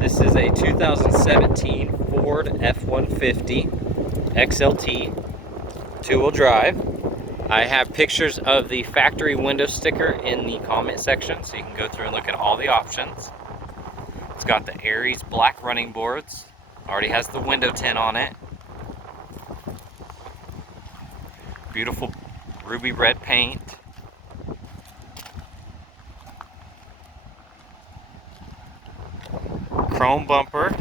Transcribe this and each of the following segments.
This is a 2017 Ford F150 XLT two-wheel drive. I have pictures of the factory window sticker in the comment section, so you can go through and look at all the options. It's got the Aries black running boards. Already has the window tint on it. Beautiful ruby red paint. Chrome bumper.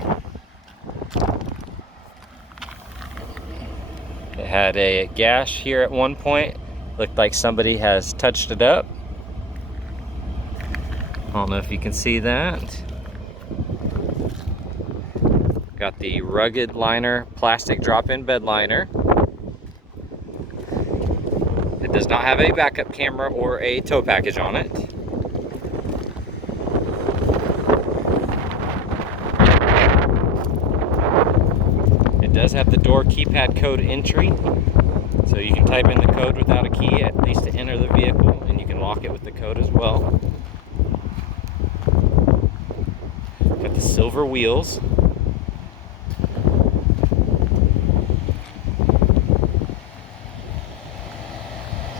It had a gash here at one point. Looked like somebody has touched it up. I don't know if you can see that. Got the rugged liner plastic drop-in bed liner. It does not have a backup camera or a tow package on it. It does have the door keypad code entry, so you can type in the code without a key, at least to enter the vehicle, and you can lock it with the code as well. Got the silver wheels.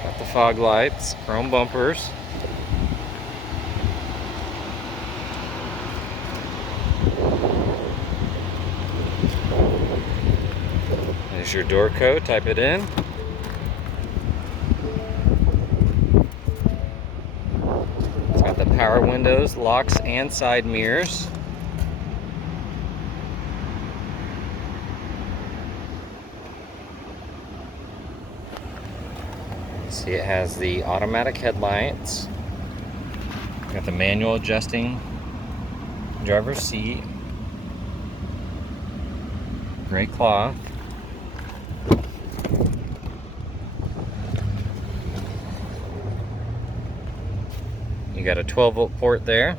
Got the fog lights, chrome bumpers. There's your door code, type it in. It's got the power windows, locks, and side mirrors. See, it has the automatic headlights. Got the manual adjusting driver's seat. Gray cloth. You got a 12-volt port there.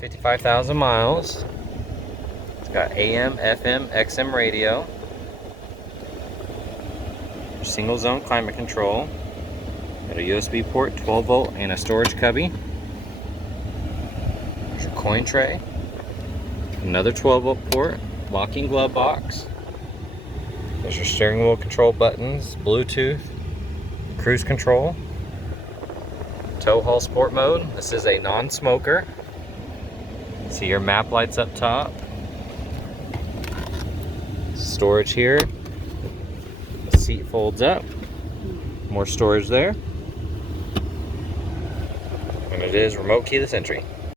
$55,000 miles. It's got AM, FM, XM radio. Single zone climate control. Got a USB port, 12-volt, and a storage cubby. There's your coin tray. Another 12-volt port, locking glove box. There's your steering wheel control buttons, Bluetooth, cruise control, tow haul sport mode. This is a non-smoker. See your map lights up top. Storage here. The seat folds up. More storage there. And it is remote keyless entry.